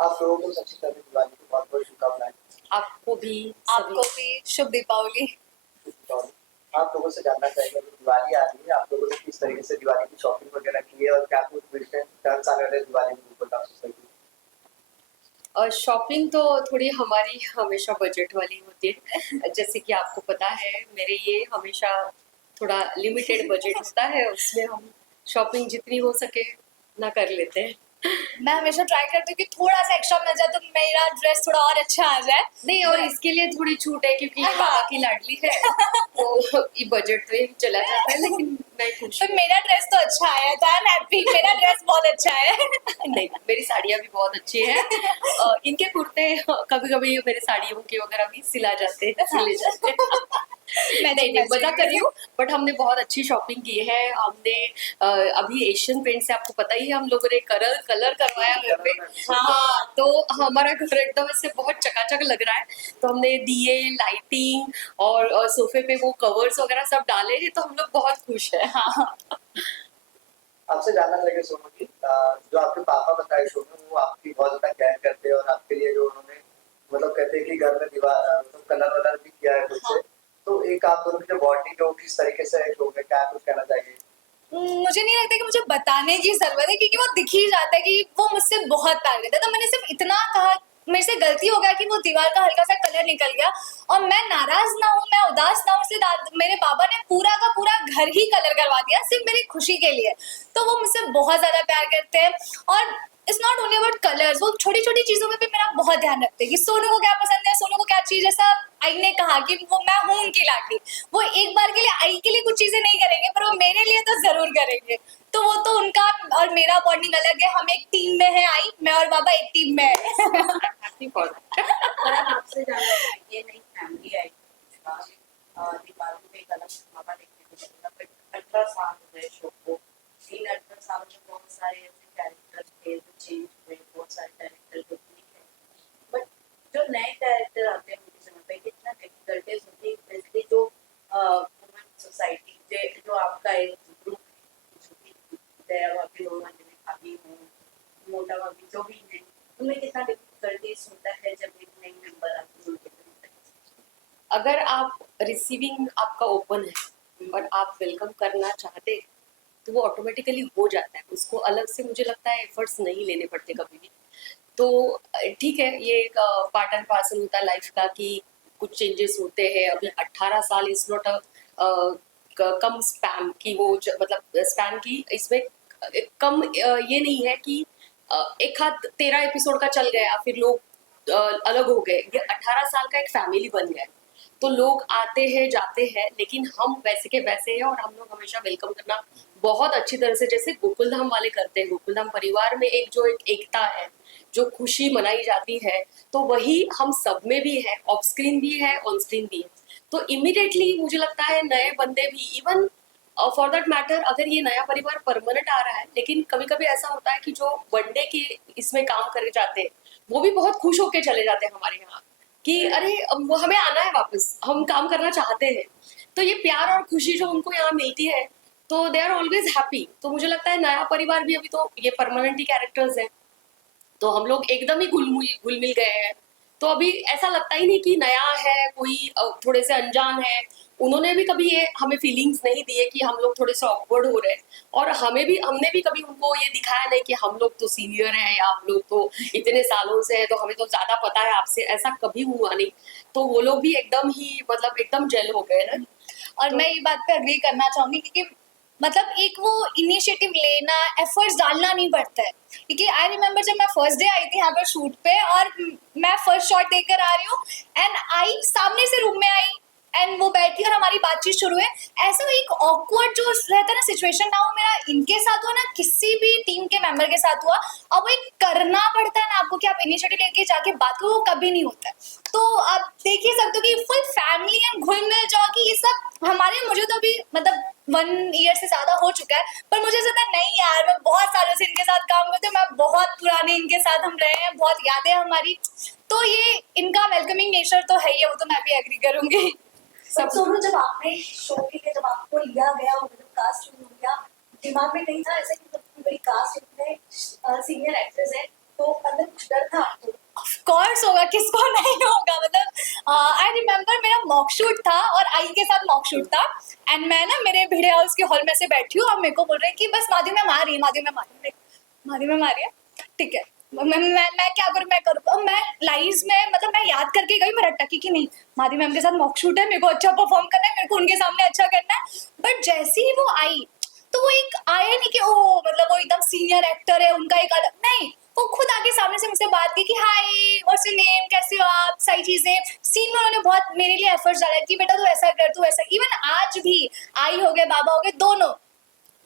आप लोगों को सबसे पहले दिवाली की बहुत बहुत शुभकामनाएं। आपको भी शुभ दीपावली। दीपावली। आप लोगों से जानना चाहेंगे अभी दिवाली आ रही है, आप लोगों ने किस तरीके से दिवाली की शॉपिंग वगैरह की है और क्या कुछ विशेष हर साल वाले दिवाली में बता सकते हैं? और शॉपिंग तो थोड़ी हमारी हमेशा बजट वाली होती है। जैसे कि आपको पता है मेरे ये हमेशा थोड़ा लिमिटेड बजट होता है, उसमें हम शॉपिंग जितनी हो सके ना कर लेते हैं। मैं हमेशा ट्राई करती हूँ कि थोड़ा सा एक्स्ट्रा मिल जाए तो मेरा ड्रेस थोड़ा और अच्छा आ जाए। नहीं, और इसके लिए थोड़ी छूट है क्योंकि ये बाबा की लाडली है, तो ये बजट तो ये चला जाता है, लेकिन मैं खुश तो मेरा ड्रेस तो अच्छा आया था, आई एम हैप्पी, मेरा ड्रेस बहुत अच्छा है। नहीं, मेरी साड़ियाँ भी बहुत अच्छी हैं। इनके कुर्ते कभी कभी मेरे साड़ियों के वगैरह भी सिले जाते हैं। मैं नहीं मजा कर रही हूँ, बट हमने बहुत अच्छी शॉपिंग की है। हमने अभी एशियन पेंट से, आपको पता ही है, हम लोगों ने कलर करवाया घर पे। हाँ, तो हमारा घर एकदम ऐसे बहुत चकाचक लग रहा है। तो हमने दिए, लाइटिंग और सोफे पे वो कवर्स वगैरह सब डाले हैं, तो हम लोग बहुत खुश है। हाँ। आपसे जानना चाहेंगे सोनू जी, जो आपके पापा बताए सोनू, वो आपकी बहुत ज्यादा केयर करते हैं और आपके लिए जो उन्होंने मतलब कहते हैं कि घर में दीवार तो कलर वलर भी किया है खुद से, तो एक आप दोनों की जो बॉन्डिंग है वो किस तरीके से है, जो क्या कुछ कहना चाहिए? मुझे नहीं लगता कि मुझे बताने की जरूरत है, क्योंकि वो दिख ही जाता है कि वो मुझसे बहुत प्यार करता है। तो मैंने सिर्फ इतना कहा, मेरे से गलती हो गया कि वो दीवार का हल्का सा कलर निकल गया, और मैं नाराज ना हूँ, मैं उदास ना हूँ, इसलिए मेरे बाबा ने पूरा का पूरा घर ही कलर करवा दिया सिर्फ मेरी खुशी के लिए। तो वो मुझसे बहुत ज्यादा प्यार करते हैं, और it's not only about colours, वो छोटी छोटी चीजों में भी मेरा बहुत ध्यान रखते हैं कि सोनू को क्या पसंद है, सोनू को क्या चीज। जैसा आई ने कहा कि वो मैं हूँ उनकी लाडली, वो एक बार के लिए आई के लिए कुछ चीजें नहीं करेंगे, पर वो मेरे लिए तो जरूर करेंगे। तो वो तो उनका और मेरा बॉन्डिंग अलग है, हम एक टीम में है, आई मैं और बाबा एक टीम में है। आपसे जानना चाहिए, नई फैमिली आई दीपावली पे एक अलग मामा देखने को मिलेगा, बट 18 साल हो गए शो को। इन 18 साल में बहुत सारे ऐसे कैरेक्टर्स थे जो चेंज हुए, बहुत सारे कैरेक्टर जो ठीक है, बट जो नए कैरेक्टर आते हैं उनकी समय पे कितना डिफिकल्टीज होती है, स्पेशली जो वुमेन सोसाइटी जो आपका एक ग्रुप जो भी दया भाभी हो, अंजलि भाभी हो, मोटा भाभी, जो भी है, उनमें कितना डिफिकल्टीज होता है जब एक नई मेंबर आती है उनके। अगर आप रिसीविंग आपका ओपन है और आप वेलकम करना चाहते हैं, तो वो ऑटोमेटिकली हो जाता है। उसको अलग से मुझे लगता है एफर्ट्स नहीं लेने पड़ते कभी भी। तो ठीक है, ये एक पार्ट एंड पार्सल होता है लाइफ का कि कुछ चेंजेस होते हैं। अभी 18 साल इज नॉट कम स्पैन की, वो मतलब स्पैन की इसमें कम ये नहीं है कि एक हाथ 13 एपिसोड का चल गया फिर लोग अलग हो गए। ये 18 साल का एक फैमिली बन गया है। तो लोग आते हैं जाते हैं, लेकिन हम वैसे के वैसे हैं, और हम लोग हमेशा वेलकम करना बहुत अच्छी तरह से, जैसे गोकुलधाम वाले करते हैं। गोकुलधाम परिवार में एक जो एक एकता है, जो खुशी मनाई जाती है, तो वही हम सब में भी है, ऑफ स्क्रीन भी है, ऑन स्क्रीन भी है। तो इमिडिएटली मुझे लगता है नए बंदे भी, इवन फॉर दैट मैटर, अगर ये नया परिवार परमानेंट आ रहा है, लेकिन कभी कभी ऐसा होता है कि जो वनडे के इसमें काम करे जाते हैं, वो भी बहुत खुश होके चले जाते हैं हमारे यहाँ कि अरे वो हमें आना है वापस, हम काम करना चाहते हैं। तो ये प्यार और खुशी जो उनको यहाँ मिलती है, तो दे आर ऑलवेज हैप्पी। तो मुझे लगता है नया परिवार भी, अभी तो ये परमानेंट ही कैरेक्टर्स हैं, तो हम लोग एकदम ही घुल मिल गए हैं। तो अभी ऐसा लगता ही नहीं कि नया है कोई, थोड़े से अनजान है। उन्होंने भी कभी ये हमें फीलिंग्स नहीं दिए कि हम लोग थोड़े से ऑकवर्ड हो रहे हैं, और हमने भी कभी उनको ये दिखाया नहीं कि हम लोग तो सीनियर हैं या हम लोग तो इतने सालों से हैं तो हमें तो ज्यादा पता है आपसे, ऐसा कभी हुआ नहीं। तो वो लोग भी एकदम ही मतलब एकदम जेल हो गए ना। और मैं ये बात पे अग्री करना चाहूंगी, क्योंकि मतलब एक वो इनिशिएटिव लेना, एफर्ट्स डालना नहीं पड़ता है। क्योंकि आई रिमेम्बर जब मैं फर्स्ट डे आई थी यहाँ पर शूट पे, और मैं फर्स्ट शॉट देकर आ रही हूँ, एंड आई सामने से रूम में आई, एंड वो बैठी और हमारी बातचीत शुरू है। ऐसा एक ऑकवर्ड जो रहता है ना सिचुएशन, ना वो मेरा इनके साथ हुआ ना किसी भी टीम के मेंबर के साथ हुआ। अब वो एक करना पड़ता है ना आपको कि आप इनिशिएटिव लेके जाके बात करो, वो कभी नहीं होता है। तो आप देख ही सकते हो कि फुल फैमिली एंड घुल मिल जाओ कि ये सब हमारे, मुझे तो अभी मतलब 1 ईयर से ज्यादा हो चुका है, पर मुझे ऐसा था नहीं यार, मैं बहुत सालों से इनके साथ काम करती हूँ, मैं बहुत पुराने इनके साथ हम रहे हैं, बहुत यादें हमारी। तो ये इनका वेलकमिंग नेचर तो है ही है, वो तो मैं भी एग्री करूंगी। सब सोनू, जब आपने शो के लिए जब आपको लिया गया और जब कास्ट हो गया, दिमाग में नहीं था ऐसा कि बड़ी कास्ट इतने सीनियर एक्ट्रेस है, तो अंदर कुछ डर था आपको? ऑफ कोर्स होगा, किसको नहीं होगा। मतलब आई रिमेम्बर मेरा मॉक शूट था और आई के साथ मॉक शूट था, एंड मैं ना मेरे भिड़े हाउस के हॉल में से बैठी हूँ और मेरे को बोल रहे हैं कि बस माधवी मैम आ रही है, माधवी मैम आ रही है, माधवी मैम आ रही है, ठीक है। मैं क्या करूँ, मैं करूँ, और मैं लाइव्स में मतलब मैं याद करके गई, मेरा टकी कि नहीं माधवी मैम के साथ मॉक शूट है, मेरे को अच्छा परफॉर्म करना है, मेरे को उनके सामने अच्छा करना है। बट जैसे ही वो आई तो वो एक आया नहीं कि ओ मतलब वो एकदम सीनियर एक्टर है, उनका एक अलग नहीं, वो खुद आके सामने से मुझसे बात की कि हाय व्हाट्स योर नेम, कैसे हो आप, सारी चीजें। सीन में उन्होंने बहुत मेरे लिए एफर्ट्स डाला कि बेटा तू ऐसा कर, तू ऐसा। इवन आज भी आई हो गए, बाबा हो गए, दोनों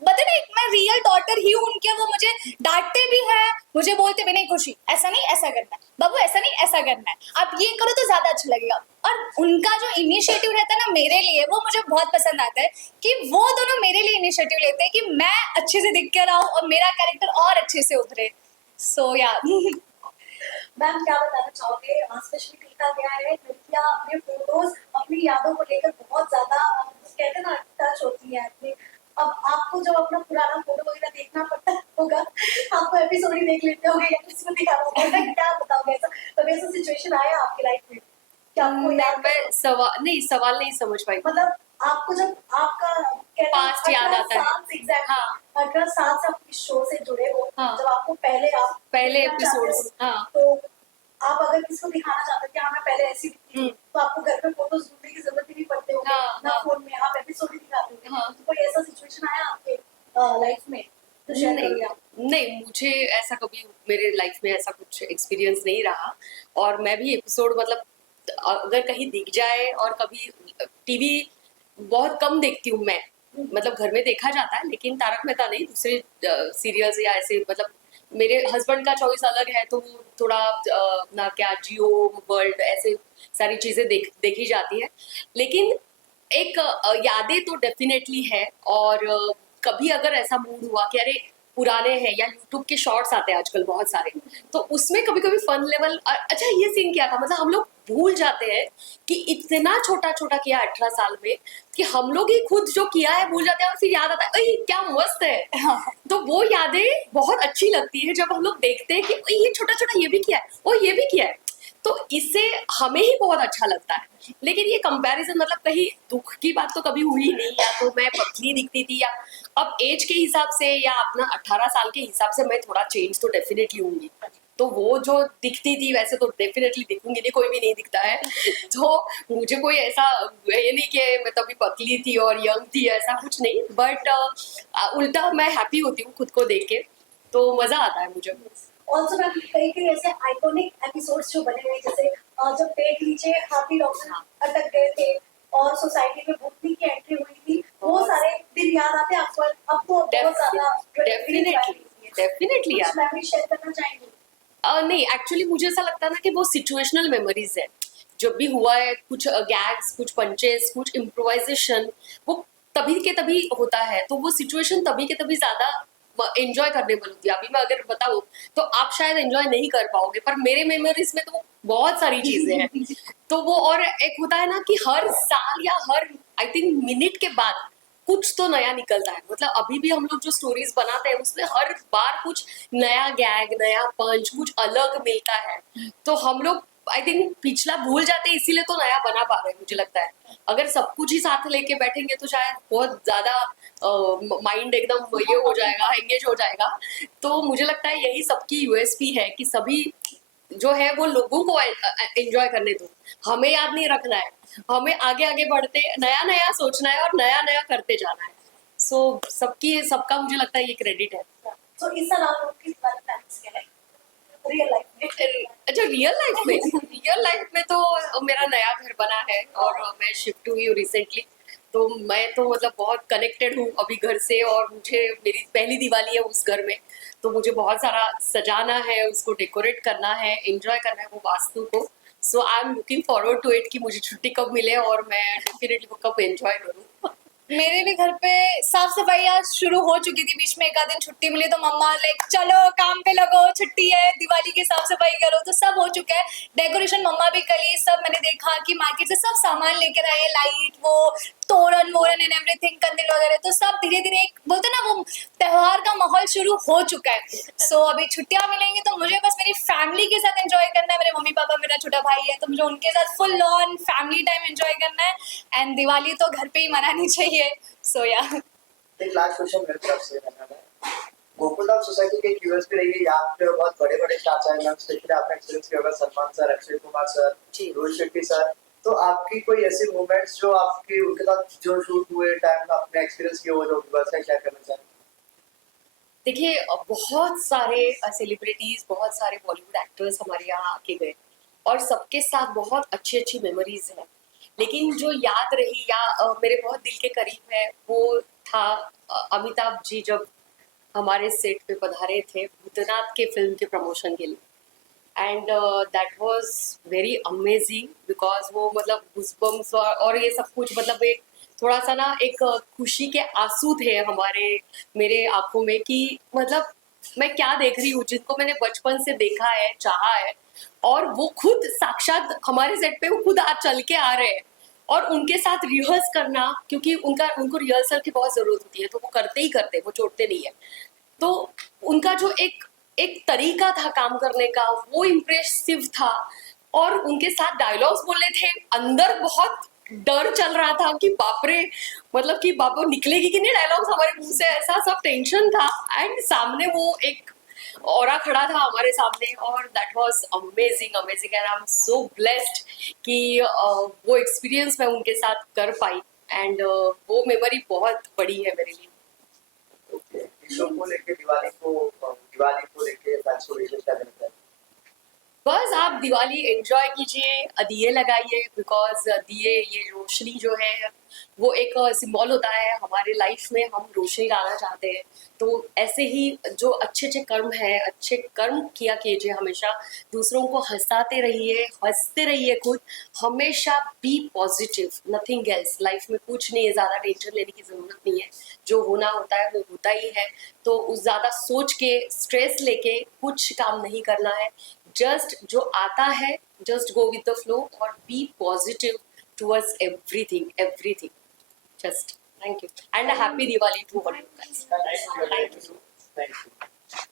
बता नहीं, मैं रियल डॉटर ही हूँ उनके। वो मुझे डांटते भी है, मुझे बोलते भी नहीं खुशी ऐसा नहीं ऐसा करना है, बाबू ऐसा नहीं ऐसा करना है, आप ये करो तो ज्यादा अच्छा लगेगा। और उनका जो इनिशिएटिव रहता है ना मेरे लिए, वो मुझे बहुत पसंद आता है कि वो दोनों मेरे लिए इनिशिएटिव लेते हैं कि मैं अच्छे से दिख कर आऊँ और मेरा कैरेक्टर और अच्छे से उभरे। सो या मैम क्या बताना चाहोगे, स्पेशली देखा गया है लड़कियां अपने फोटोज अपनी यादों को लेकर बहुत ज्यादा कहते हैं ना टच होती है अपने। अब आपको जब अपना पुराना फोटो वगैरह देखना पड़ता होगा, आपको एपिसोड ही देख लेते होंगे या किसी को दिखाना होगा, क्या बताओगे, ऐसा कभी ऐसा सिचुएशन आया आपकी लाइफ में कि आपको याद मैं सवाल नहीं समझ पाई। मतलब आपको जब आपका कहते हैं Past याद आता है। एग्जैक्ट हाँ 18 साल से आप इस शो से जुड़े हो, हाँ। जब आपको पहले पहले देखना चाहते एपिसोड्स, हो, हाँ। तो आप अगर किसी को दिखाना चाहते हो कि हाँ मैं पहले ऐसी दिखती थी, तो आपको घर में फोटोज ढूंढने की जरूरत ही नहीं पड़ती होगी, हाँ, ना हाँ। फोन में आप एपिसोड ही दिखाते होगे। हाँ। तो कोई ऐसा सिचुएशन आया आपके लाइफ में तो शेयर करोगे आप? नहीं, मुझे ऐसा कभी मेरे लाइफ में ऐसा कुछ एक्सपीरियंस नहीं रहा। और मैं भी एपिसोड मतलब अगर कहीं दिख जाए, और कभी टीवी बहुत कम देखती हूँ मैं, मतलब घर में देखा जाता है लेकिन तारक मेहता नहीं, दूसरे सीरियल्स या ऐसे, मतलब मेरे हस्बैंड का चॉइस अलग है तो वो थोड़ा ना क्या जियो वर्ल्ड ऐसे सारी चीजें देखी जाती है। लेकिन एक यादें तो डेफिनेटली है। और कभी अगर ऐसा मूड हुआ कि अरे पुराने हैं, या यूट्यूब के शॉर्ट्स आते हैं आजकल बहुत सारे, तो उसमें कभी कभी फन लेवल अच्छा ये सीन किया था, मतलब हम लोग भूल जाते हैं कि इतना छोटा छोटा किया 18 साल में कि हम लोग ही खुद जो किया है भूल जाते हैं, और फिर याद आता है अरे क्या मस्त है। तो वो यादें बहुत अच्छी लगती है जब हम लोग देखते हैं कि "ओए, ये छोटा छोटा ये भी किया है, वो ये भी किया है", तो इससे हमें ही बहुत अच्छा लगता है। लेकिन ये कंपैरिजन मतलब कहीं दुख की बात तो कभी हुई नहीं, या तो मैं पतली दिखती थी, या अब एज के हिसाब से या अपना 18 साल के हिसाब से मैं थोड़ा चेंज तो डेफिनेटली होंगी। तो वो जो दिखती थी वैसे तो डेफिनेटली दिखूंगी नहीं, कोई भी नहीं दिखता है। तो मुझे कोई ऐसा ये नहीं कि मैं तभी पतली थी और यंग थी, ऐसा कुछ नहीं। बट उल्टा मैं हैप्पी होती हूँ खुद को देख के, तो मजा आता है मुझे। ऑल्सो मैम कई कई ऐसे आइकॉनिक एपिसोड्स जो बने हुए हैं, जैसे जब पेट नीचे हाथी डॉक्टर अटक गए थे और सोसाइटी में भूतनी की एंट्री हुई थी, वो सारे दिन याद आते हैं आपको? अब तो बहुत ज्यादा डेफिनेटली यार। मेमोरी शेयर करना चाहेंगे? नहीं, एक्चुअली मुझे ऐसा लगता है ना कि वो सिचुएशनल मेमोरीज है। जब भी हुआ है कुछ गैग्स, कुछ पंचेस, कुछ इम्प्रोवाइजेशन, वो तभी के तभी होता है, तो वो सिचुएशन तभी के तभी ज्यादा एंजॉय करने वाली होती है। अभी मैं अगर बताऊं तो आप शायद एंजॉय नहीं कर पाओगे, पर मेरे मेमोरीज में तो बहुत सारी चीजें हैं। तो वो, और एक होता है ना कि हर साल या हर आई थिंक मिनट के बाद कुछ तो नया निकलता है। मतलब अभी भी हम लोग जो स्टोरीज बनाते हैं उसमें हर बार कुछ नया गैग, नया पंच, कुछ अलग मिलता है। तो हम लोग आई थिंक पिछला भूल जाते हैं, इसीलिए तो नया बना पा रहे हैं मुझे लगता है। अगर सब कुछ ही साथ लेके बैठेंगे तो शायद बहुत ज्यादा माइंड एकदम ये हो जाएगा, एंगेज हो जाएगा। तो मुझे लगता है यही सबकी यूएसपी है कि सभी जो है वो लोगों को एंजॉय करने दो, हमें याद नहीं रखना है, हमें आगे आगे बढ़ते नया नया सोचना है और नया नया करते जाना है। सो सबका मुझे लगता है ये क्रेडिट है। तो इस साल आप लोग किस बारे में प्लान्स क्या है रियल लाइफ में? अच्छा, रियल लाइफ में तो मेरा नया घर बना है और मैं शिफ्ट हुई हूँ रिसेंटली। तो मैं तो मतलब बहुत कनेक्टेड हूँ अभी घर से, और मुझे मेरी पहली दिवाली है उस घर में, तो मुझे बहुत सारा सजाना है, उसको डेकोरेट करना है, एंजॉय करना है वो वास्तु को। So I am looking forward to it कि मुझे छुट्टी कब मिले और मैं डेफिनेटली वो कब एंजॉय करूँ। मेरे भी घर पे साफ सफाई आज शुरू हो चुकी थी। बीच में एक आध दिन छुट्टी मिली तो मम्मा लाइक चलो काम पे लगो, छुट्टी है, दिवाली की साफ सफाई करो, तो सब हो चुका है। डेकोरेशन मम्मा भी कल ही सब मैंने देखा कि मार्केट से सब सामान लेकर आए, लाइट, वो तोरण वोरण एंड एवरीथिंग, कंदील वगैरह, तो सब धीरे धीरे एक बोलते हैं ना वो त्योहार का माहौल शुरू हो चुका है। सो अभी छुट्टियां मिलेंगी तो मुझे बस मेरी फैमिली के साथ एंजॉय करना है। मेरे मम्मी पापा, मेरा छोटा भाई है, तो मुझे उनके साथ full on family time enjoy करना है। एंड दिवाली तो घर पे ही मनानी चाहिए। सो या एक लास्ट क्वेश्चन मेरे तरफ से रहना है, गोकुलधाम सोसाइटी के क्यूएस पे रहिए, यहाँ पे बहुत बड़े बड़े स्टार्स आए हैं, स्पेशली आपने एक्सपीरियंस किया होगा, सलमान सर, अक्षय कुमार सर, जी। रोहित शेट्टी सर, तो आपकी कोई ऐसी मोमेंट्स जो आपकी उनके साथ जो शूट हुए टाइम आपने एक्सपीरियंस किया हो जो व्यूअर्स से शेयर करना चाहें? देखिए बहुत सारे सेलिब्रिटीज, बहुत सारे बॉलीवुड एक्टर्स हमारे यहाँ आके गए और सबके साथ बहुत अच्छी अच्छी मेमोरीज हैं। लेकिन जो याद रही या मेरे बहुत दिल के करीब है वो था अमिताभ जी जब हमारे सेट पे पधारे थे भूतनाथ के फिल्म के प्रमोशन के लिए। And that was very amazing because वो मतलब गूज़बम्प्स और ये सब कुछ मतलब एक थोड़ा सा ना एक खुशी के आंसू थे हमारे मेरे आंखों में कि मतलब मैं क्या देख रही हूँ जिनको मैंने बचपन से देखा है, चाहा है, और वो खुद साक्षात हमारे सेट पे वो खुद आज चल के आ रहे हैं और उनके साथ रिहर्स करना, क्योंकि उनको रिहर्सल की बहुत जरूरत होती है तो वो करते ही करते, वो छोड़ते नहीं है। तो उनका जो एक एक तरीका था काम करने का वो इम्प्रेसिव था और उनके साथ डायलॉग्स बोलने थे। अंदर बहुत डर चल रहा था कि बाप रे, मतलब कि बाप रे निकलेगी कि नहीं डायलॉग्स हमारे मुंह से, ऐसा सब टेंशन था। एंड सामने वो एक औरा खड़ा था हमारे सामने और that was amazing amazing and I am so blessed कि वो एक्सपीरियंस मैं उनके साथ कर पाई। एंड वो मेमोरी बहुत बड़ी है मेरे लिए। ओके, इस शो को लेके दिवाली को लेके फैंस को विशेष क्या देना चाहें? बस आप दिवाली एंजॉय कीजिए, दिए लगाइए बिकॉज दिए ये रोशनी जो है वो एक सिंबल होता है हमारे लाइफ में, हम रोशनी लाना चाहते हैं। तो ऐसे ही जो अच्छे अच्छे कर्म है, अच्छे कर्म किया कीजिए, हमेशा दूसरों को हंसाते रहिए, हंसते रहिए खुद, हमेशा be positive, nothing else. Life में कुछ नहीं है, ज़्यादा टेंशन लेने की ज़रूरत नहीं है, जो होना होता है वो होता ही है। तो उस ज़्यादा सोच के स्ट्रेस लेके कुछ काम नहीं करना है। जस्ट जो आता है just go with the flow और be positive towards everything everything. Just thank you and happy Diwali to all you guys. Thank you. Thank you. Thank you.